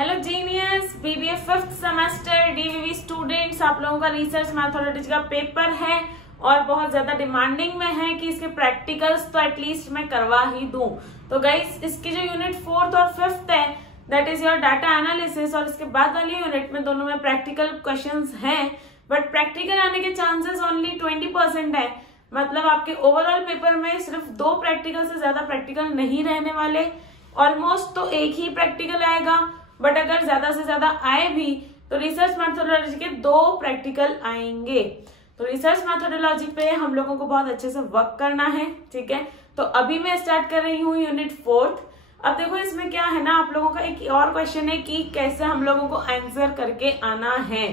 Hello genius, BBA 5th semester DVV students, आप लोगों का रिसर्च मैथोलॉजी का पेपर है और बहुत ज्यादा डिमांडिंग में है कि इसके प्रैक्टिकल्स तो एटलीस्ट मैं करवा ही दूं। तो गाइस, इसकी जो यूनिट 4th और 5th है that is your data analysis, और इसके बाद वाली यूनिट में दोनों में प्रैक्टिकल क्वेश्चंस हैं, बट प्रैक्टिकल आने के चांसेस ओनली 20% है। मतलब आपके ओवरऑल पेपर में सिर्फ 2 प्रैक्टिकल से ज्यादा प्रैक्टिकल नहीं रहने वाले। ऑलमोस्ट तो एक ही प्रैक्टिकल आएगा, बट अगर ज्यादा से ज्यादा आए भी तो रिसर्च मैथोडोलॉजी के 2 प्रैक्टिकल आएंगे। तो रिसर्च मैथोडोलॉजी पे हम लोगों को बहुत अच्छे से वर्क करना है, ठीक है। तो अभी मैं स्टार्ट कर रही हूँ यूनिट 4th। अब देखो इसमें क्या है ना, आप लोगों का एक और क्वेश्चन है कि कैसे हम लोगों को आंसर करके आना है।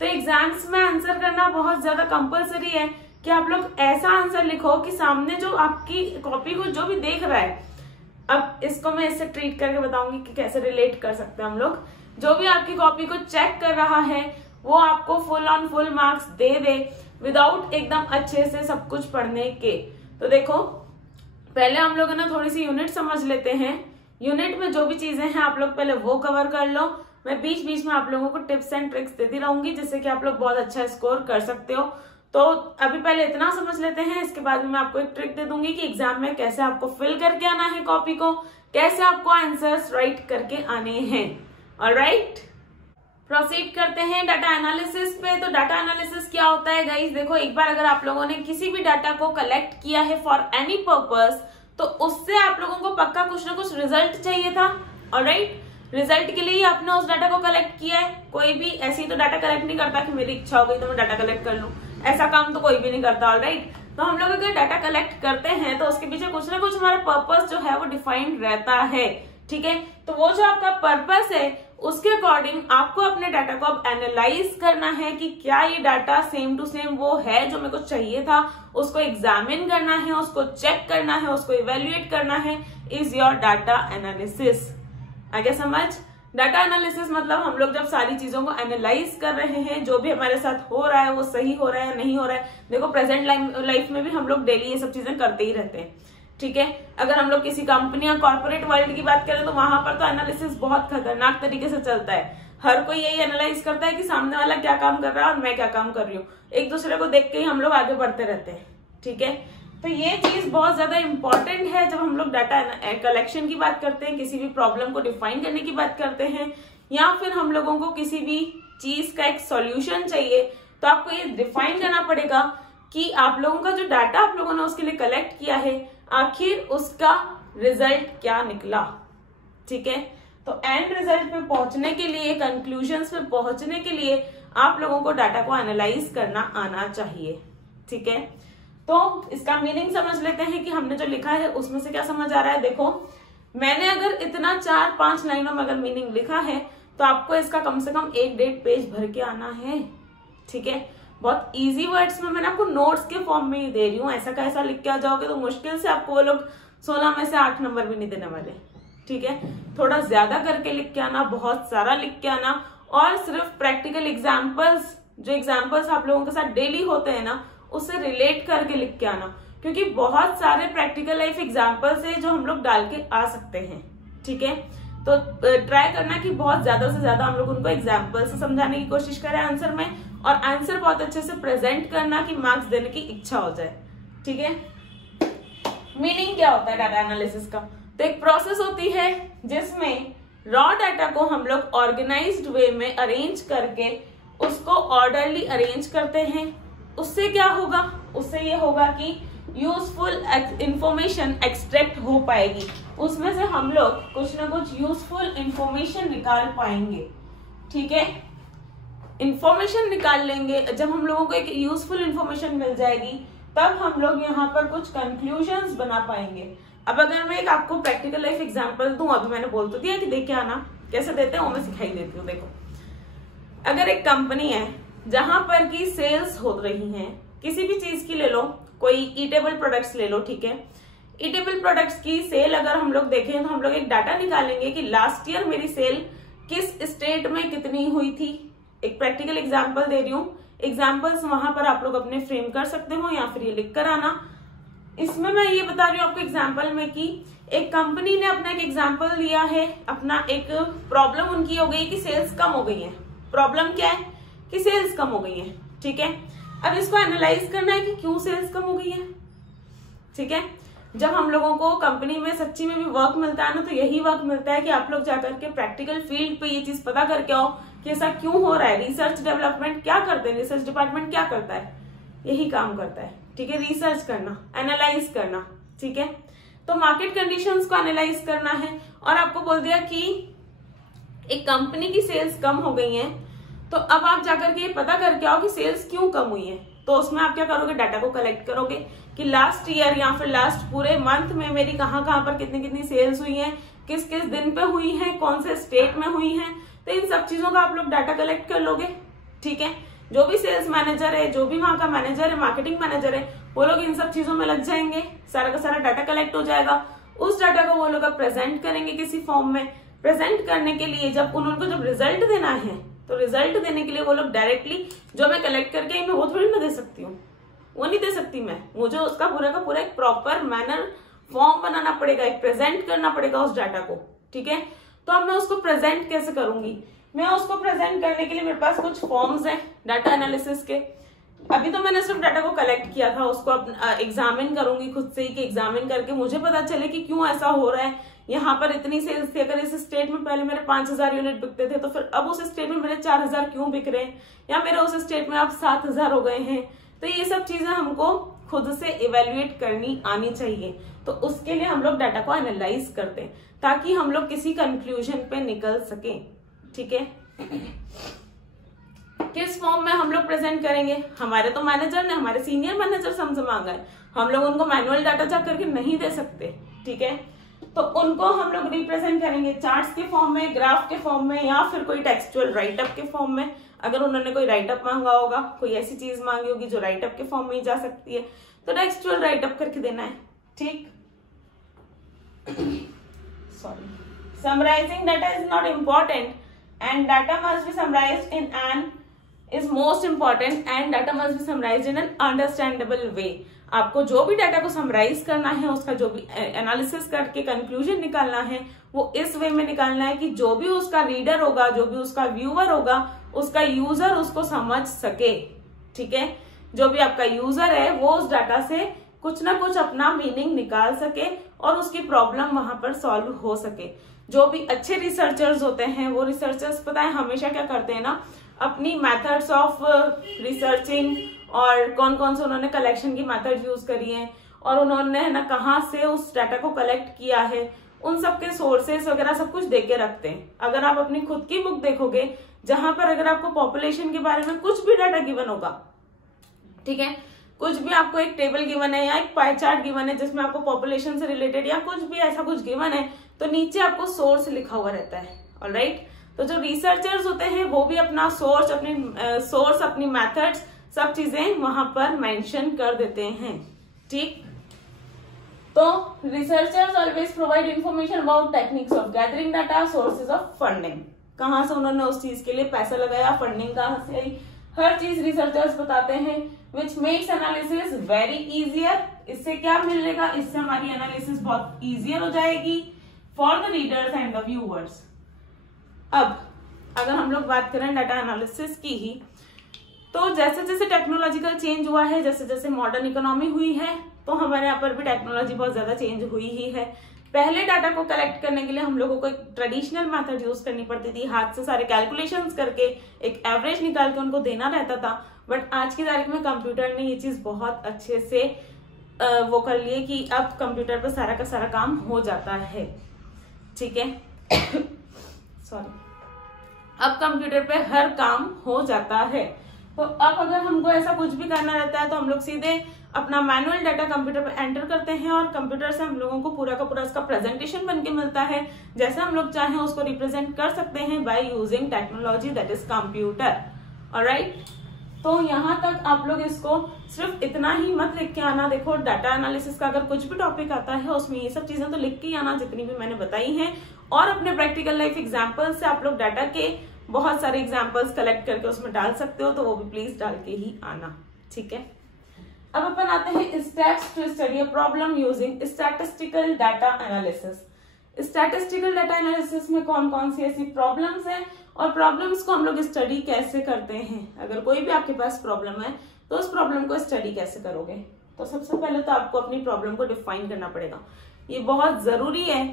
तो एग्जाम्स में आंसर करना बहुत ज्यादा कंपलसरी है कि आप लोग ऐसा आंसर लिखो कि सामने जो आपकी कॉपी को जो भी देख रहा है, अब इसको मैं इससे ट्रीट करके बताऊंगी कि कैसे रिलेट कर सकते हैं हम लोग। जो भी आपकी कॉपी को चेक कर रहा है वो आपको full on full marks they they without एकदम अच्छे से सब कुछ पढ़ने के। तो देखो, पहले हम लोग ना थोड़ी सी यूनिट समझ लेते हैं। यूनिट में जो भी चीजें हैं आप लोग पहले वो कवर कर लो। मैं बीच बीच में आप लोगों को टिप्स एंड ट्रिक्स देती रहूंगी जिससे कि आप लोग बहुत अच्छा स्कोर कर सकते हो। तो अभी पहले इतना समझ लेते हैं, इसके बाद मैं आपको एक ट्रिक दे दूंगी कि एग्जाम में कैसे आपको फिल करके आना है कॉपी को, कैसे आपको आंसर्स राइट करके आने हैं। ऑलराइट, प्रोसीड करते हैं डाटा एनालिसिस पे। तो डाटा एनालिसिस क्या होता है गाइस, देखो एक बार अगर आप लोगों ने किसी भी डाटा को कलेक्ट किया है फॉर एनी पर्पस, तो उससे आप लोगों को पक्का कुछ ना कुछ रिजल्ट चाहिए था। ऑलराइट, रिजल्ट के लिए ही आपने उस डाटा को कलेक्ट किया है। कोई भी ऐसे ही तो डाटा कलेक्ट नहीं करता कि मेरी इच्छा हो गई तो मैं डाटा कलेक्ट कर लूं, ऐसा काम तो कोई भी नहीं करता। ऑलराइट, तो हम लोग अगर डाटा कलेक्ट करते हैं तो उसके पीछे कुछ ना कुछ हमारा पर्पस जो है वो डिफाइंड रहता है, ठीक है। तो वो जो आपका पर्पस है उसके अकॉर्डिंग आपको अपने डाटा को अब एनालाइज करना है कि क्या ये डाटा सेम टू सेम वो है जो मेरे को चाहिए था। उसको एग्जामिन करना है, उसको चेक करना है, उसको इवेल्युएट करना है। Is your data analysis. आगे समझ, डाटा एनालिसिस मतलब हम लोग जब सारी चीजों को एनालाइज कर रहे हैं, जो भी हमारे साथ हो रहा है वो सही हो रहा है या नहीं हो रहा है। देखो प्रेजेंट लाइफ में भी हम लोग डेली ये सब चीजें करते ही रहते हैं, ठीक है। अगर हम लोग किसी कंपनी या कॉर्पोरेट वर्ल्ड की बात करें तो वहां पर तो एनालिसिस बहुत खतरनाक तरीके से चलता है। हर कोई यही एनालाइज करता है कि सामने वाला क्या काम कर रहा है और मैं क्या काम कर रही हूँ। एक दूसरे को देख के ही हम लोग आगे बढ़ते रहते हैं, ठीक है। तो ये चीज बहुत ज्यादा इंपॉर्टेंट है जब हम लोग डाटा कलेक्शन की बात करते हैं, किसी भी प्रॉब्लम को डिफाइन करने की बात करते हैं, या फिर हम लोगों को किसी भी चीज का एक सॉल्यूशन चाहिए। तो आपको ये डिफाइन करना पड़ेगा कि आप लोगों का जो डाटा आप लोगों ने उसके लिए कलेक्ट किया है आखिर उसका रिजल्ट क्या निकला, ठीक है। तो एंड रिजल्ट पे पहुंचने के लिए, कंक्लूजन्स पे पहुंचने के लिए आप लोगों को डाटा को एनालाइज करना आना चाहिए, ठीक है। तो इसका मीनिंग समझ लेते हैं कि हमने जो लिखा है उसमें से क्या समझ आ रहा है। देखो, मैंने अगर इतना 4-5 लाइनों में अगर मीनिंग लिखा है तो आपको इसका कम से कम 1-1.5 पेज भर के आना है, ठीक है। बहुत इजी वर्ड्स में मैंने आपको नोट्स के फॉर्म में ही दे रही हूँ। ऐसा कैसा लिख के आ जाओगे तो मुश्किल से आपको वो लोग 16 में से 8 नंबर भी नहीं देने वाले, ठीक है। थोड़ा ज्यादा करके लिख के आना, बहुत सारा लिख के आना, और सिर्फ प्रैक्टिकल एग्जाम्पल्स, जो एग्जाम्पल्स आप लोगों के साथ डेली होते हैं ना, उससे रिलेट करके लिख के आना, क्योंकि बहुत सारे प्रैक्टिकल लाइफ एग्जाम्पल्स है जो हम लोग डाल के आ सकते हैं, ठीक है। तो ट्राई करना कि बहुत ज्यादा से ज्यादा हम लोग उनको एग्जाम्पल से समझाने की कोशिश करें आंसर में, और आंसर बहुत अच्छे से प्रेजेंट करना कि मार्क्स देने की इच्छा हो जाए, ठीक है। मीनिंग क्या होता है डाटा एनालिसिस का, तो एक प्रोसेस होती है जिसमें रॉ डाटा को हम लोग ऑर्गेनाइज्ड वे में अरेंज करके उसको ऑर्डरली अरेंज करते हैं। उससे क्या होगा, उससे ये होगा कि यूजफुल इंफॉर्मेशन एक्सट्रैक्ट हो पाएगी, उसमें से हम लोग कुछ ना कुछ यूजफुल इंफॉर्मेशन निकाल पाएंगे, ठीक है। इंफॉर्मेशन निकाल लेंगे, जब हम लोगों को एक यूजफुल इंफॉर्मेशन मिल जाएगी तब हम लोग यहाँ पर कुछ कंक्लूजन्स बना पाएंगे। अब अगर मैं एक आपको प्रैक्टिकल लाइफ एग्जांपल दूं, अभी मैंने बोल तो दिया कि देख के आना, कैसे देते हैं वो मैं सिखाई देती हूँ। देखो, अगर एक कंपनी है जहां पर की सेल्स हो रही हैं, किसी भी चीज की ले लो, कोई ईटेबल प्रोडक्ट्स ले लो, ठीक है। ईटेबल प्रोडक्ट्स की सेल अगर हम लोग देखें तो हम लोग एक डाटा निकालेंगे कि लास्ट ईयर मेरी सेल किस स्टेट में कितनी हुई थी। एक प्रैक्टिकल एग्जांपल दे रही हूँ, एग्जांपल्स वहां पर आप लोग अपने फ्रेम कर सकते हो या फिर ये लिख कर आना। इसमें मैं ये बता रही हूँ आपको एग्जांपल में कि एक कंपनी ने अपना एक एग्जाम्पल लिया है, अपना एक प्रॉब्लम उनकी हो गई कि सेल्स कम हो गई है। प्रॉब्लम क्या है कि सेल्स कम हो गई है, ठीक है। अब इसको एनालाइज करना है कि क्यों सेल्स कम हो गई है, ठीक है। जब हम लोगों को कंपनी में सच्ची में भी वर्क मिलता है ना, तो यही वर्क मिलता है कि आप लोग जाकर के प्रैक्टिकल फील्ड पे ये चीज पता करके आओ कि ऐसा क्यों हो रहा है। रिसर्च डेवलपमेंट क्या करते हैं, रिसर्च डिपार्टमेंट क्या करता है, यही काम करता है, ठीक है। रिसर्च करना, एनालाइज करना, ठीक है। तो मार्केट कंडीशंस को एनालाइज करना है, और आपको बोल दिया कि एक कंपनी की सेल्स कम हो गई है, तो अब आप जाकर के ये पता करके आओ कि सेल्स क्यों कम हुई है। तो उसमें आप क्या करोगे, डाटा को कलेक्ट करोगे कि लास्ट ईयर या फिर लास्ट पूरे मंथ में मेरी कहाँ पर कितनी कितनी सेल्स हुई है, किस किस दिन पे हुई है, कौन से स्टेट में हुई है। तो इन सब चीजों का आप लोग डाटा कलेक्ट कर लोगे, ठीक है। जो भी सेल्स मैनेजर है, जो भी वहां का मैनेजर है, मार्केटिंग मैनेजर है, वो लोग इन सब चीजों में लग जाएंगे, सारा का सारा डाटा कलेक्ट हो जाएगा। उस डाटा को वो लोग प्रेजेंट करेंगे किसी फॉर्म में। प्रेजेंट करने के लिए जब उनको जब रिजल्ट देना है, तो रिजल्ट देने के लिए वो लोग डायरेक्टली जो मैं कलेक्ट करके मैं वो थोड़ी ना दे सकती हूँ, वो नहीं दे सकती मैं। मुझे उसका पूरा का पूरा एक प्रॉपर मैनर फॉर्म बनाना पड़ेगा, एक प्रेजेंट करना पड़ेगा उस डाटा को, ठीक है। तो अब मैं उसको प्रेजेंट कैसे करूंगी, मैं उसको प्रेजेंट करने के लिए मेरे पास कुछ फॉर्म्स हैं डाटा एनालिसिस के। अभी तो मैंने सिर्फ डाटा को कलेक्ट किया था, उसको एग्जामिन करूंगी खुद से ही, कि एग्जामिन करके मुझे पता चले कि क्यों ऐसा हो रहा है। यहाँ पर इतनी सेल्स थी, अगर इस स्टेट में पहले मेरे 5000 यूनिट बिकते थे, तो फिर अब उस स्टेट में मेरे 4000 क्यों बिक रहे हैं, या मेरे उस स्टेट में अब 7000 हो गए हैं। तो ये सब चीजें हमको खुद से इवेल्युएट करनी आनी चाहिए। तो उसके लिए हम लोग डाटा को एनालाइज करते हैं, ताकि हम लोग किसी कंक्लूजन पे निकल सके, ठीक है। किस फॉर्म में हम लोग प्रेजेंट करेंगे, हमारे तो मैनेजर ने, हमारे सीनियर मैनेजर से हमसे मांगा है, हम लोग उनको मैनुअल डाटा जा करके नहीं दे सकते, ठीक है। तो उनको हम लोग रिप्रेजेंट करेंगे चार्ट्स के फॉर्म में, ग्राफ के फॉर्म में, या फिर कोई टेक्सचुअल राइटअप के फॉर्म में। अगर उन्होंने कोई राइटअप मांगा होगा, कोई ऐसी चीज मांगी होगी जो राइटअप के फॉर्म में ही जा सकती है, तो टेक्सचुअल राइटअप करके देना है, ठीक। Sorry, summarising data is not important and data must be summarized in an is most important and data must be summarized in an understandable way। आपको जो भी डाटा को समराइज करना है, उसका जो भी एनालिसिस करके कंक्लूजन निकालना है, वो इस वे में निकालना है कि जो भी उसका रीडर होगा, जो भी उसका व्यूअर होगा, उसका यूजर उसको समझ सके, ठीक है। जो भी आपका यूजर है वो उस डाटा से कुछ ना कुछ अपना मीनिंग निकाल सके और उसकी प्रॉब्लम वहां पर सॉल्व हो सके। जो भी अच्छे रिसर्चर्स होते हैं, वो रिसर्चर्स पता है हमेशा क्या करते हैं ना, अपनी मेथड्स ऑफ रिसर्चिंग और कौन कौन से उन्होंने कलेक्शन की मेथड यूज करी है, और उन्होंने है ना कहाँ से उस डाटा को कलेक्ट किया है, उन सब के सोर्सेस वगैरह सब कुछ दे के रखते हैं। अगर आप अपनी खुद की बुक देखोगे, जहां पर अगर आपको पॉपुलेशन के बारे में कुछ भी डाटा गिवन होगा, ठीक है, कुछ भी आपको एक टेबल गिवन है या एक पाई चार्ट गिवन है जिसमें आपको पॉपुलेशन से रिलेटेड या कुछ भी ऐसा कुछ गिवन है, तो नीचे आपको सोर्स लिखा हुआ रहता है, ऑलराइट। तो जो रिसर्चर्स होते हैं वो भी अपना सोर्स, अपनी मेथड्स, सब चीजें वहां पर मेंशन कर देते हैं, ठीक। तो researchers always provide information about techniques of gathering data, sources of funding, कहाँ से उन्होंने उस चीज के लिए पैसा लगाया, फंडिंग कहाँ से आई, हर चीज रिसर्चर्स बताते हैं, which makes analysis very easier. इससे क्या मिलेगा, इससे हमारी एनालिसिस बहुत इजियर हो जाएगी for the readers and the viewers. अब अगर हम लोग बात करें डाटा एनालिसिस की ही, तो जैसे जैसे टेक्नोलॉजिकल चेंज हुआ है, जैसे जैसे मॉडर्न इकोनॉमी हुई है, तो हमारे यहाँ पर भी टेक्नोलॉजी बहुत ज्यादा चेंज हुई ही है। पहले डाटा को कलेक्ट करने के लिए हम लोगों को एक ट्रेडिशनल मेथड यूज करनी पड़ती थी, हाथ से सारे कैलकुलेशंस करके एक एवरेज निकाल के उनको देना रहता था। बट आज की तारीख में कंप्यूटर ने ये चीज बहुत अच्छे से वो कर लिए कि अब कंप्यूटर पर सारा का सारा काम हो जाता है, ठीक है। सॉरी, अब कंप्यूटर पे हर काम हो जाता है। तो अब अगर हमको ऐसा कुछ भी करना रहता है तो हम लोग सीधे अपना मैनुअल डाटा कंप्यूटर पे एंटर करते हैं और कंप्यूटर से हम लोगों को पूरा का पूरा इसका प्रेजेंटेशन बनके मिलता है। जैसे हम लोग चाहें उसको रिप्रेजेंट कर सकते हैं by using technology that is computer, alright. तो यहाँ तक आप लोग इसको सिर्फ इतना ही मत लिख के आना। देखो, डाटा एनालिसिस का अगर कुछ भी टॉपिक आता है उसमें ये सब चीजें तो लिख के ही आना जितनी भी मैंने बताई हैं, और अपने प्रैक्टिकल लाइफ एग्जाम्पल से आप लोग डाटा के बहुत सारे एग्जाम्पल्स कलेक्ट करके उसमें डाल सकते हो, तो वो भी प्लीज डाल के ही आना, ठीक है। अब अपन आते हैं steps to study a problem using statistical data analysis. Statistical data analysis में कौन कौन सी ऐसी प्रॉब्लम्स हैं और प्रॉब्लम्स को हम लोग स्टडी कैसे करते हैं। अगर कोई भी आपके पास प्रॉब्लम है तो उस प्रॉब्लम को स्टडी कैसे करोगे। तो सबसे पहले तो आपको अपनी प्रॉब्लम को डिफाइन करना पड़ेगा। ये बहुत जरूरी है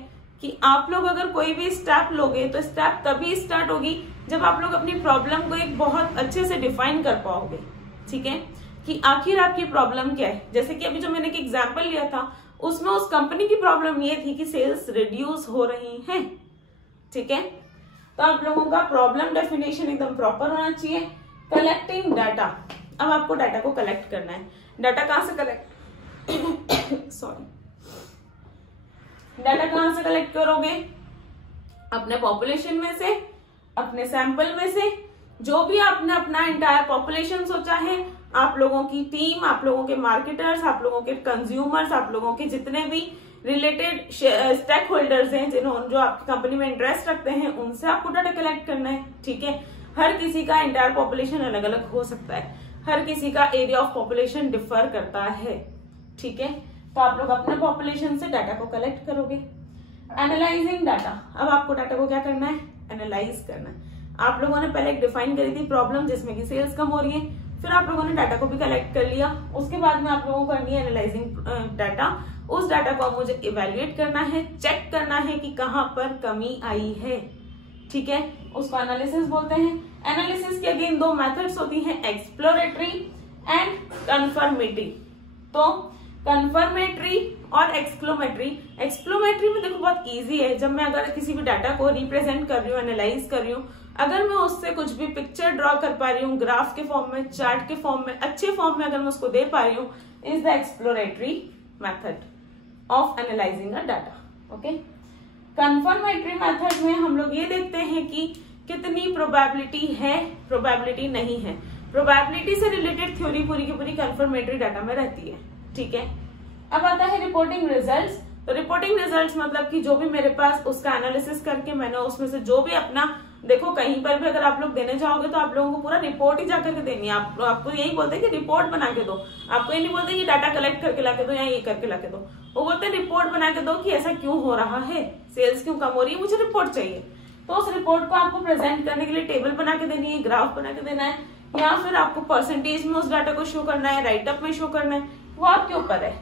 कि आप लोग अगर कोई भी स्टेप लोगे तो स्टेप तभी स्टार्ट होगी जब आप लोग अपनी प्रॉब्लम को एक बहुत अच्छे से डिफाइन कर पाओगे। ठीक है, कि आखिर आपकी प्रॉब्लम क्या है। जैसे कि अभी जो मैंने एक एग्जांपल लिया था उसमें उस कंपनी की प्रॉब्लम ये थी कि सेल्स रिड्यूस हो रही हैं। ठीक है, तो आप लोगों का प्रॉब्लम डेफिनेशन एकदम प्रॉपर होना चाहिए। कलेक्टिंग डाटा, अब आपको डाटा को कलेक्ट करना है। डाटा कहां से कलेक्ट सॉरी डाटा कहां से कलेक्ट करोगे? अपने पॉपुलेशन में से, अपने सैंपल में से, जो भी आपने अपना इंटायर पॉपुलेशन सोचा है, आप लोगों की टीम, आप लोगों के मार्केटर्स, आप लोगों के कंज्यूमर्स, आप लोगों के जितने भी रिलेटेड स्टेक होल्डर्स हैं जिन्होंने जो आपकी कंपनी में इंटरेस्ट रखते हैं, उनसे आपको डाटा कलेक्ट करना है। ठीक है, हर किसी का इंटायर पॉपुलेशन अलग अलग हो सकता है, हर किसी का एरिया ऑफ पॉपुलेशन डिफर करता है। ठीक है, तो आप लोग अपने पॉपुलेशन से डाटा को कलेक्ट करोगे। एनालाइजिंग डाटा, अब आपको डाटा को क्या करना है? एनालाइज करना है। आप लोगों ने पहले एक डिफाइन करी थी प्रॉब्लम जिसमें कि सेल्स कम हो रही है, फिर आप लोगों ने डाटा को भी कलेक्ट कर लिया। उसके बाद में आप लोगों को करनी है एनालाइजिंग डाटा। उस डाटा को अब मुझे इवेल्युएट करना है, चेक करना है कि कहां पर कमी आई है। ठीक है, उसको एनालिसिस बोलते हैं। एनालिसिस की अगेन दो मेथड्स होती हैं, एक्सप्लोरेटरी एंड कंफर्मेटरी। तो कंफर्मेटरी और एक्सक्लोमेटरी। एक्सक्लोमेटरी में देखो बहुत इजी है। जब मैं अगर किसी भी डाटा को रिप्रेजेंट कर रही हूँ, एनालाइज कर रही हूँ, अगर मैं उससे कुछ भी पिक्चर ड्रॉ कर पा रही हूँ, ग्राफ के फॉर्म में, चार्ट के फॉर्म में, अच्छे फॉर्म में अगर मैं उसको दे पा रही हूँ, is the exploratory method of analysing a data. Okay, confirmatory method में हम लोग ये देखते हैं कि कितनी प्रोबेबिलिटी है, प्रोबेबिलिटी नहीं है। प्रोबेबिलिटी से रिलेटेड थ्योरी पूरी की पूरी कंफर्मेटरी डाटा में रहती है। ठीक है, अब आता है रिपोर्टिंग रिजल्ट्स। तो रिपोर्टिंग रिजल्ट्स मतलब कि जो भी मेरे पास उसका एनालिसिस करके मैंने उसमें से जो भी अपना, देखो कहीं पर भी अगर आप लोग देने जाओगे तो आप लोगों को पूरा रिपोर्ट ही जाकर के देनी है। आपको यही बोलते हैं कि रिपोर्ट बना के दो। आपको ये नहीं बोलते कि डाटा कलेक्ट करके लाके दो या ये करके लाके दो। वो बोलते हैं रिपोर्ट बना के दो कि ऐसा क्यों हो रहा है, सेल्स क्यों कम हो रही है, मुझे रिपोर्ट चाहिए। तो उस रिपोर्ट को आपको प्रेजेंट करने के लिए टेबल बना के देनी है, ग्राफ बना के देना है, या फिर आपको परसेंटेज में उस डाटा को शो करना है, राइटअप में शो करना है, वो आपके ऊपर है।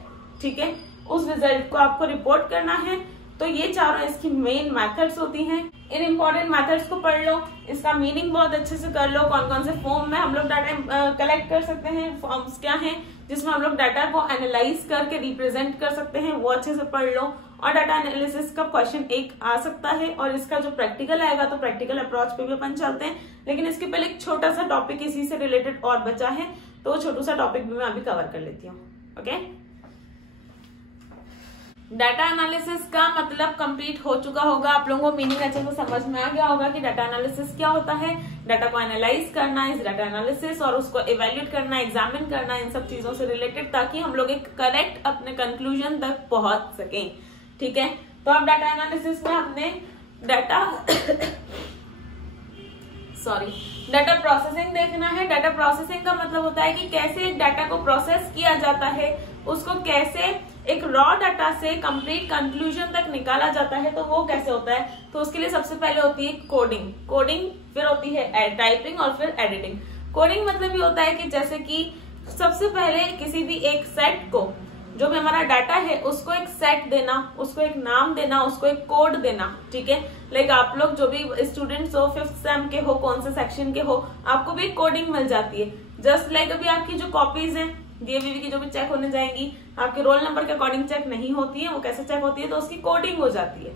ठीक है, उस रिजल्ट को आपको रिपोर्ट करना है। तो ये चारों इसकी मेन मेथड्स होती हैं। इन इंपॉर्टेंट मेथड्स को पढ़ लो, इसका मीनिंग बहुत अच्छे से कर लो। कौन कौन से फॉर्म में हम लोग डाटा कलेक्ट कर सकते हैं, फॉर्म्स क्या हैं जिसमें हम लोग डाटा को एनालाइज करके रिप्रेजेंट कर सकते हैं, वो अच्छे से पढ़ लो। और डाटा एनालिसिस का क्वेश्चन एक आ सकता है, और इसका जो प्रैक्टिकल आएगा तो प्रैक्टिकल अप्रोच पे भी अपन चलते हैं। लेकिन इसके पहले एक छोटा सा टॉपिक इसी से रिलेटेड और बचा है, तो वो छोटा सा टॉपिक भी मैं अभी कवर कर लेती हूँ। ओके, डाटा एनालिसिस का मतलब कंप्लीट हो चुका होगा। आप लोगों को मीनिंग अच्छे से समझ में आ गया होगा कि डाटा एनालिसिस क्या होता है, डाटा को एनालाइज करना, इस डाटा एनालिसिस और उसको इवेल्युएट करना, एग्जामिन करना, इन सब चीजों से रिलेटेड, ताकि हम लोग एक करेक्ट अपने कंक्लूजन तक पहुंच सकें। ठीक है, तो अब डाटा एनालिसिस में हमने डाटा डाटा प्रोसेसिंग देखना है। डाटा प्रोसेसिंग का मतलब होता है कि कैसे एक डाटा को प्रोसेस किया जाता है, उसको कैसे एक रॉ डाटा से कंप्लीट कंक्लूजन तक निकाला जाता है, तो वो कैसे होता है। तो उसके लिए सबसे पहले होती है कोडिंग, फिर होती है टाइपिंग और फिर एडिटिंग। कोडिंग मतलब ये होता है कि जैसे कि सबसे पहले किसी भी एक सेट को, जो भी हमारा डाटा है, उसको एक सेट देना, उसको एक नाम देना, उसको एक कोड देना। ठीक है, लाइक आप लोग जो भी स्टूडेंट्स हो, 5th सेम के हो, कौन से सेक्शन के हो, आपको भी कोडिंग मिल जाती है। जस्ट लाइक अभी आपकी जो कॉपीज हैं डीएवीवी की जो भी चेक होने जाएंगी, आपके रोल नंबर के अकॉर्डिंग चेक नहीं होती है, वो कैसे चेक होती है, तो उसकी कोडिंग हो जाती है।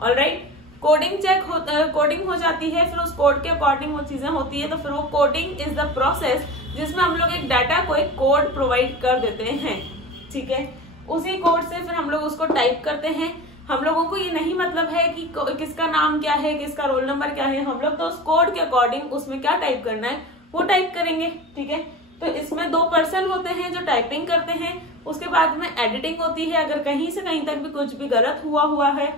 ऑलराइट, कोडिंग हो जाती है, फिर उस कोड के अकॉर्डिंग वो चीजें होती है। तो फिर वो कोडिंग इज द प्रोसेस जिसमें हम लोग एक डाटा को एक कोड प्रोवाइड कर देते हैं। ठीक है, उसी कोड से फिर हम लोग उसको टाइप करते हैं। हम लोगों को ये नहीं मतलब है कि किसका नाम क्या है, किसका रोल नंबर क्या है, हम लोग तो उस कोड के अकॉर्डिंग उसमें क्या टाइप करना है वो टाइप करेंगे। ठीक है, तो इसमें 2 पर्सन होते हैं जो टाइपिंग करते हैं, उसके बाद में एडिटिंग होती है। अगर कहीं से कहीं तक भी कुछ भी गलत हुआ है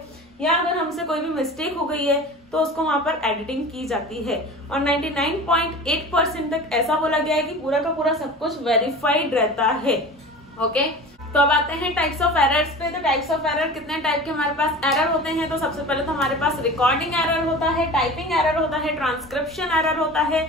या अगर हमसे कोई भी मिस्टेक हो गई है तो उसको वहां पर एडिटिंग की जाती है। और 99.8% तक ऐसा बोला गया है कि पूरा का पूरा सब कुछ वेरीफाइड रहता है। ओके, तो अब आते हैं टाइप्स ऑफ एरर्स पे। तो टाइप्स ऑफ एरर कितने टाइप के हमारे पास एरर होते हैं? तो सबसे पहले तो हमारे पास रिकॉर्डिंग एरर होता है, टाइपिंग एरर होता है, ट्रांसक्रिप्शन एरर होता है,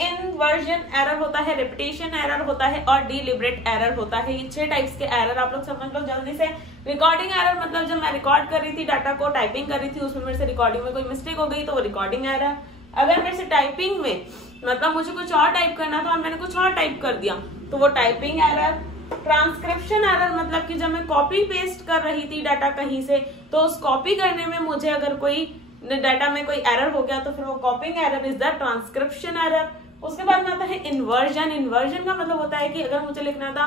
इनवर्जन एरर होता है, रिपीटेशन एरर होता है और डिलिबरेट एरर होता है। ये 6 टाइप्स के एरर आप लोग समझ लो जल्दी से। रिकॉर्डिंग एरर मतलब जब मैं रिकॉर्ड कर रही थी डाटा को, टाइपिंग कर रही थी, उसमें मेरे से रिकॉर्डिंग में कोई मिस्टेक हो गई तो वो रिकॉर्डिंग एरर। अगर मेरे से टाइपिंग में मतलब मुझे कुछ और टाइप करना था और मैंने कुछ और टाइप कर दिया तो वो टाइपिंग एरर। ट्रांसक्रिप्शन एरर मतलब कि जब मैं कॉपी पेस्ट कर रही थी डाटा कहीं से, तो उस कॉपी करने में मुझे अगर कोई डाटा में कोई एरर हो गया तो फिर वो कॉपिंग error is the transcription error. उसके बाद में आता है इन्वर्जन। इन्वर्जन का मतलब होता है कि अगर मुझे लिखना था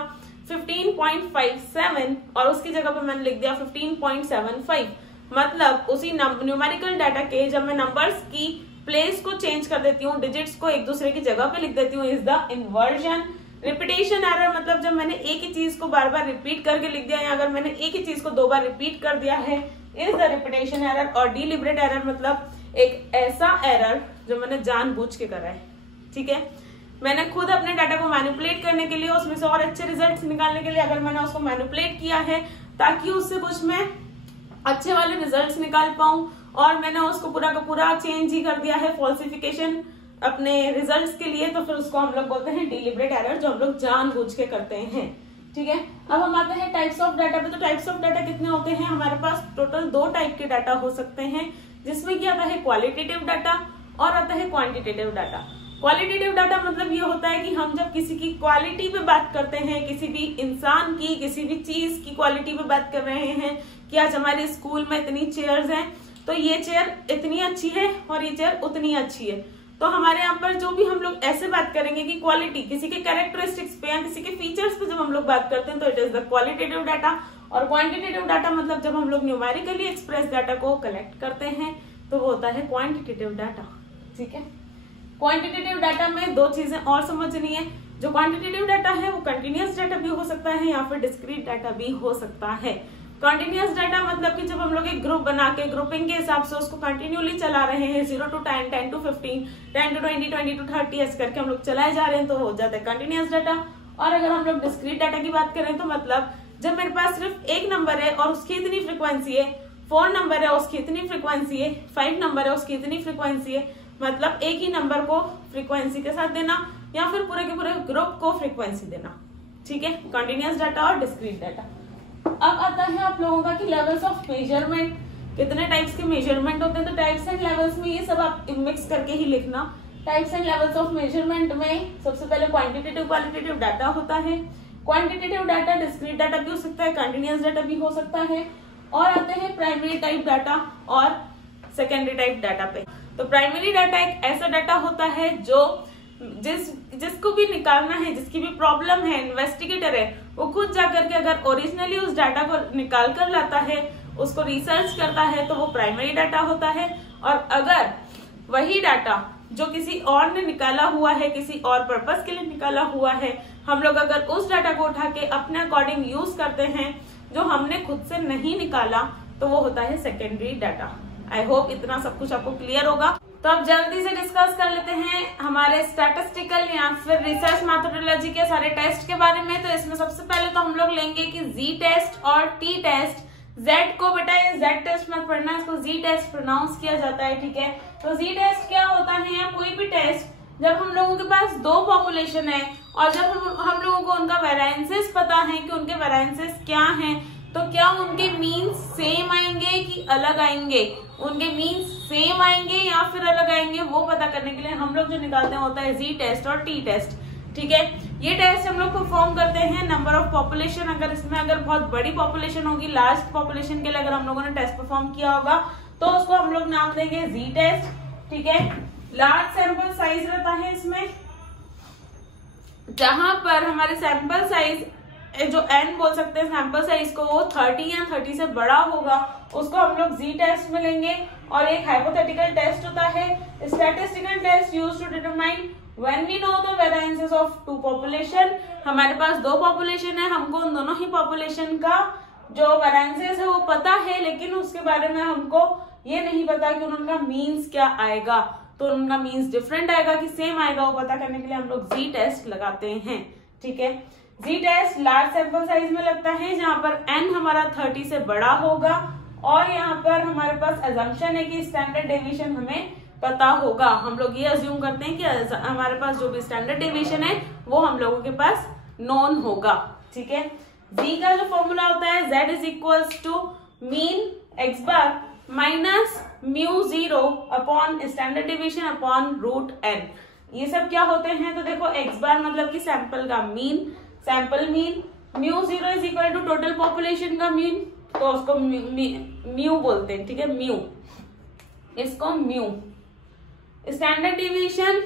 15.57 और उसकी जगह पे मैंने लिख दिया 15.75, मतलब उसी न्यूमेरिकल डाटा के जब मैं नंबर्स की प्लेस को चेंज कर देती हूँ, डिजिट्स को एक दूसरे की जगह पे लिख देती हूँ, is the inversion. Repetition error मतलब जब मैंने एक ही चीज को बार बार रिपीट करके लिख दिया या अगर मैंने एक ही चीज को 2 बार रिपीट कर दिया है, इज द रिपीटेशन एरर। और डिलिबरेट एरर मतलब एक ऐसा एरर जो मैंने जानबूझ के करा है, ठीक है, मैंने खुद अपने डाटा को मैनिपुलेट करने के लिए, उसमें से और अच्छे रिजल्ट्स निकालने के लिए अगर मैंने उसको मैनिपुलेट किया है ताकि उससे कुछ मैं अच्छे वाले रिजल्ट्स निकाल पाऊं और मैंने उसको पूरा का पूरा चेंज ही कर दिया है फॉल्सिफिकेशन अपने रिजल्ट्स के लिए, तो फिर उसको हम लोग बोलते हैं डिलिबरेट एरर, जो हम लोग जानबूझ के करते हैं, ठीक है। अब हम आते हैं टाइप्स ऑफ डाटा पे। तो टाइप्स ऑफ डाटा कितने होते हैं? हमारे पास टोटल 2 टाइप के डाटा हो सकते हैं, जिसमें कि आता है क्वालिटेटिव डाटा और आता है क्वांटिटेटिव डाटा। क्वालिटेटिव डाटा मतलब ये होता है कि हम जब किसी की क्वालिटी पे बात करते हैं, किसी भी इंसान की, किसी भी चीज की क्वालिटी पे बात कर रहे हैं कि आज हमारे स्कूल में इतनी चेयर्स हैं तो ये चेयर इतनी अच्छी है और ये चेयर उतनी अच्छी है, तो हमारे यहाँ पर जो भी हम लोग ऐसे बात करेंगे कि क्वालिटी किसी के कैरेक्टरिस्टिक्स पे या किसी के फीचर्स पे जब हम लोग बात करते हैं तो it is the qualitative data. और क्वांटिटेटिव डाटा मतलब जब हम लोग न्यूमेरिकली एक्सप्रेस डाटा को कलेक्ट करते हैं तो वो होता है क्वांटिटेटिव डाटा, ठीक है। क्वांटिटेटिव डाटा में 2 चीजें और समझनी है। जो क्वांटिटेटिव डाटा है वो कंटिन्यूअस डाटा भी हो सकता है या फिर डिस्क्रीट डाटा भी हो सकता है। कंटिन्यूअस डाटा मतलब कि जब हम लोग एक ग्रुप बना के ग्रुपिंग के हिसाब से उसको कंटिन्यूली चला रहे हैं, 0 to 10, 10 to 15, 10 to 20, 20 to 30 ऐसे करके हम लोग चलाए जा रहे हैं तो हो जाता है कंटिन्यूअस डाटा। और अगर हम लोग डिस्क्रीट डाटा की बात करें तो मतलब जब मेरे पास सिर्फ एक नंबर है और उसकी इतनी फ्रिक्वेंसी है, 4 नंबर है उसकी इतनी फ्रिक्वेंसी है, 5 नंबर है उसकी इतनी फ्रिक्वेंसी है, मतलब एक ही नंबर को फ्रिक्वेंसी के साथ देना या फिर पूरे के पूरे ग्रुप को फ्रिक्वेंसी देना, ठीक है, कंटिन्यूअस डाटा और डिस्क्रीट डाटा। अब आता है आप लोगों का कि लेवल्स ऑफ मेजरमेंट, कितने टाइप्स के मेजरमेंट होते हैं। तो टाइप्स एंड लेवल्स में ये सब आप मिक्स करके ही लिखना। Types and levels of measurement में सबसे पहले क्वांटिटेटिव क्वालिटेटिव डाटा होता है। क्वांटिटेटिव डाटा डिस्क्रीट डाटा भी हो सकता है, कंटिन्यूअस डाटा भी हो सकता है। और आते हैं प्राइमरी टाइप डाटा और सेकेंडरी टाइप डाटा पे। तो प्राइमरी डाटा एक ऐसा डाटा होता है जो जिसको भी निकालना है, जिसकी भी प्रॉब्लम है, इन्वेस्टिगेटर है, वो खुद जाकर के अगर ओरिजिनली उस डाटा को निकाल कर लाता है, उसको रिसर्च करता है तो वो प्राइमरी डाटा होता है। और अगर वही डाटा जो किसी और ने निकाला हुआ है, किसी और पर्पस के लिए निकाला हुआ है, हम लोग अगर उस डाटा को उठा के अपने अकॉर्डिंग यूज करते हैं जो हमने खुद से नहीं निकाला, तो वो होता है सेकेंडरी डाटा। आई होप इतना सब कुछ आपको क्लियर होगा। तो अब जल्दी से डिस्कस कर लेते हैं हमारे स्टैटिस्टिकल या फिर रिसर्च मैथोडोलॉजी के सारे टेस्ट के बारे में। तो इसमें सबसे पहले तो हम लोग लेंगे कि जी टेस्ट और टी टेस्ट। जेड को बेटा ये जेड टेस्ट मत पढ़ना, इसको जी टेस्ट प्रोनाउंस किया जाता है, ठीक है। तो जी टेस्ट क्या होता है, या कोई भी टेस्ट जब हम लोगों के पास 2 पॉपुलेशन है और जब हम लोगों को उनका वेरिएंसेस पता है कि उनके वेरिएंसेस क्या हैं, तो क्या उनके मीन्स सेम आएंगे कि अलग आएंगे, उनके मीन्स सेम आएंगे या फिर अलग आएंगे, वो पता करने के लिए हम लोग जो निकालते हैं होता है जी टेस्ट और टी टेस्ट, ठीक है। ये टेस्ट हम लोग परफॉर्म करते हैं नंबर ऑफ पॉपुलेशन, अगर इसमें अगर बहुत बड़ी पॉपुलेशन होगी, लार्ज पॉपुलेशन के लिए अगर हम लोगों ने टेस्ट परफॉर्म किया होगा तो उसको हम लोग नाम देंगे जी टेस्ट, ठीक है। लार्ज सैंपल साइज रहता है इसमें, जहां पर हमारे सैंपल साइज जो n बोल सकते हैं सैंपल साइज को, वो 30 या 30 से बड़ा होगा, उसको हम लोग जी टेस्ट में लेंगे। और एक हाइपोथेटिकल टेस्ट होता है statistical test used to determine when we know the variances of 2 population. हमारे पास 2 पॉपुलेशन है, हमको उन दोनों ही पॉपुलेशन का जो वेरिएंसेस है वो पता है, लेकिन उसके बारे में हमको ये नहीं पता कि उनका मीन्स क्या आएगा, तो उनका मीन्स डिफरेंट आएगा कि सेम आएगा, वो पता करने के लिए हम लोग जी टेस्ट लगाते हैं, ठीक है। जी टेस्ट लार्ज सैंपल साइज में लगता है जहां पर n हमारा 30 से बड़ा होगा और यहाँ पर हमारे पास अजम्पशन है कि स्टैंडर्ड डेविएशन हमें पता होगा। हम लोग ये अज्यूम करते हैं कि हमारे पास जो भी स्टैंडर्ड डेविएशन है वो हम लोगों के पास नोन होगा। ठीक है, जी का जो फॉर्मूला होता है z is equals to mean x bar minus mu 0 upon standard deviation upon root n। ये सब क्या होते हैं? तो देखो x बार मतलब कि सैंपल का mean, sample mean, mu 0 is equal to total population का मीन, तो उसको म्यू बोलते हैं। ठीक है, म्यू, इसको म्यू। स्टैंडर्ड डेविएशन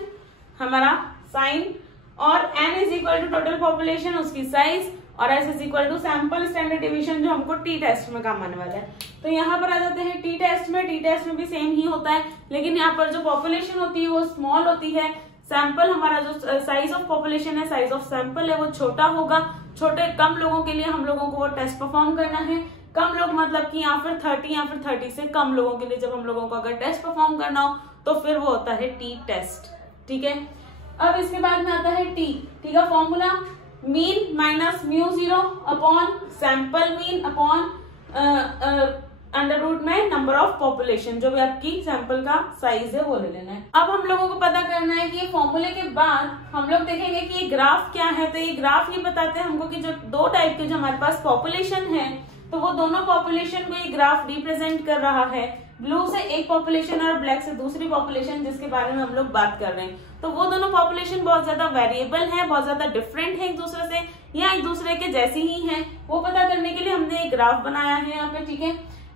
हमारा साइन और n is equal to total population उसकी साइज और s is equal to sample standard deviation जो हमको टी टेस्ट में काम आने वाला है। तो यहाँ पर आ जाते हैं टी टेस्ट में भी सेम ही होता है, लेकिन यहाँ पर जो पॉपुलेशन होती है वो स्मॉल होती है। सैंपल हमारा जो साइज ऑफ पॉपुलेशन है, साइज ऑफ सैंपल है वो छोटा होगा। छोटे कम लोगों के लिए हम लोगों को वो टेस्ट परफॉर्म करना है। कम लोग मतलब कि यहाँ पर 30 या फिर 30 से कम लोगों के लिए जब हम लोगों को अगर टेस्ट परफॉर्म करना हो तो फिर वो होता है टी टेस्ट। ठीक है, अब इसके बाद में आता है टी का formula mean minus mu 0 upon sample mean upon under root में नंबर ऑफ पॉपुलेशन, जो भी आपकी सैंपल का साइज है वो ले लेना है। अब हम लोगों को पता करना है कि ये फॉर्मूले के बाद हम लोग देखेंगे कि ये ग्राफ क्या है। तो ये ग्राफ ये बताते हैं हमको कि जो दो टाइप के जो हमारे पास पॉपुलेशन है तो वो दोनों पॉपुलेशन को ये ग्राफ रिप्रेजेंट कर रहा है। ब्लू से एक पॉपुलेशन और ब्लैक से दूसरी पॉपुलेशन जिसके बारे में हम लोग बात कर रहे हैं, तो वो दोनों पॉपुलेशन बहुत ज्यादा वेरिएबल है, बहुत ज्यादा डिफरेंट है एक दूसरे से या एक दूसरे के जैसी ही है, वो पता करने के लिए हमने एक ग्राफ बनाया है यहाँ पे। ठीक है,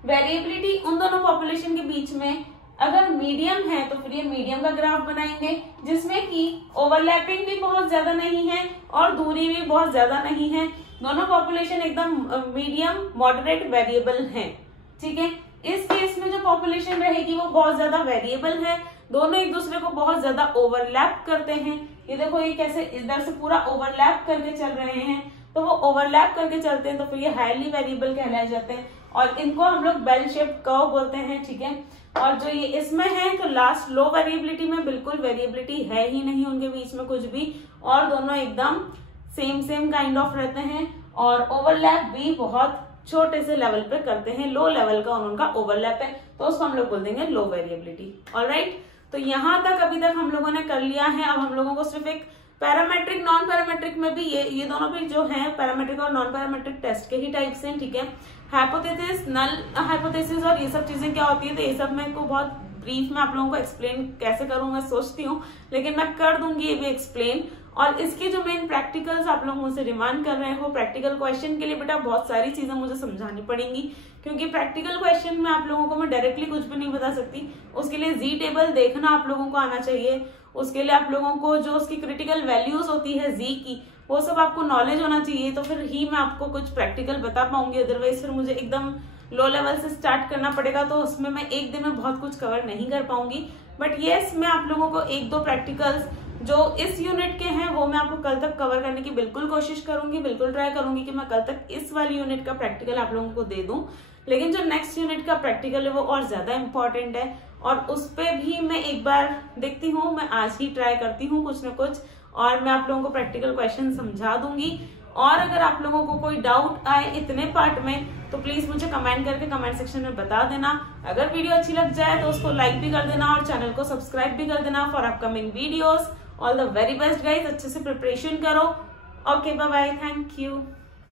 वेरिएबिलिटी उन दोनों पॉपुलेशन के बीच में अगर मीडियम है तो फिर ये मीडियम का ग्राफ बनाएंगे जिसमें कि ओवरलैपिंग भी बहुत ज्यादा नहीं है और दूरी भी बहुत ज्यादा नहीं है। दोनों पॉपुलेशन एकदम मीडियम मॉडरेट वेरिएबल है। ठीक है, इस केस में जो पॉपुलेशन रहेगी वो बहुत ज्यादा वेरिएबल है, दोनों एक दूसरे को बहुत ज्यादा ओवरलैप करते हैं। ये देखो ये कैसे इधर से पूरा ओवरलैप करके चल रहे हैं, तो वो ओवरलैप करके चलते हैं तो फिर ये हाईली वेरिएबल कहलाए जाते हैं और इनको हम लोग बेल शेप कर्व बोलते हैं। ठीक है, और जो ये इसमें है तो लास्ट लो वेरिएबिलिटी में बिल्कुल वेरिएबिलिटी है ही नहीं उनके बीच में कुछ भी, और दोनों एकदम सेम काइंड ऑफ रहते हैं और ओवरलैप भी बहुत छोटे से लेवल पे करते हैं, लो लेवल का उनका ओवरलैप है, तो उसको हम लोग बोल देंगे लो वेरिएबिलिटी। ऑलराइट, तो यहाँ तक अभी तक हम लोगों ने कर लिया है। अब हम लोगों को सिर्फ एक पैरामेट्रिक नॉन पैरामेट्रिक में भी ये दोनों भी जो है पैरामेट्रिक और नॉन पैरामेट्रिक टेस्ट के ही टाइप्स हैं। ठीक है, हाइपोथेसिस, नल हाइपोथेसिस और ये सब चीजें क्या होती है, तो ये सब मैं को बहुत ब्रीफ में आप लोगों को एक्सप्लेन कैसे करूं मैं सोचती हूँ, लेकिन मैं कर दूंगी ये भी एक्सप्लेन। और इसके जो मेन प्रैक्टिकल्स आप लोग मुझसे डिमांड कर रहे हो, प्रैक्टिकल क्वेश्चन के लिए बेटा बहुत सारी चीजें मुझे समझानी पड़ेंगी, क्योंकि प्रैक्टिकल क्वेश्चन में आप लोगों को मैं डायरेक्टली कुछ भी नहीं बता सकती। उसके लिए जी टेबल देखना आप लोगों को आना चाहिए, उसके लिए आप लोगों को जो उसकी क्रिटिकल वैल्यूज होती है जी की वो सब आपको नॉलेज होना चाहिए, तो फिर ही मैं आपको कुछ प्रैक्टिकल बता पाऊंगी। अदरवाइज फिर मुझे एकदम लो लेवल से स्टार्ट करना पड़ेगा, तो उसमें मैं एक दिन में बहुत कुछ कवर नहीं कर पाऊंगी। बट येस, मैं आप लोगों को एक दो प्रैक्टिकल्स जो इस यूनिट के हैं वो मैं आपको कल तक कवर करने की बिल्कुल कोशिश करूंगी, बिल्कुल ट्राई करूंगी कि मैं कल तक इस वाली यूनिट का प्रैक्टिकल आप लोगों को दे दूं। लेकिन जो नेक्स्ट यूनिट का प्रैक्टिकल है वो और ज्यादा इंपॉर्टेंट है और उस पर भी मैं एक बार देखती हूँ, मैं आज ही ट्राई करती हूँ कुछ न कुछ, और मैं आप लोगों को प्रैक्टिकल क्वेश्चन समझा दूंगी। और अगर आप लोगों को कोई डाउट आए इतने पार्ट में तो प्लीज मुझे कमेंट करके कमेंट सेक्शन में बता देना। अगर वीडियो अच्छी लग जाए तो उसको लाइक भी कर देना और चैनल को सब्सक्राइब भी कर देना for upcoming videos. All the very best guys, अच्छे से प्रिपरेशन करो। Okay, bye bye, thank you.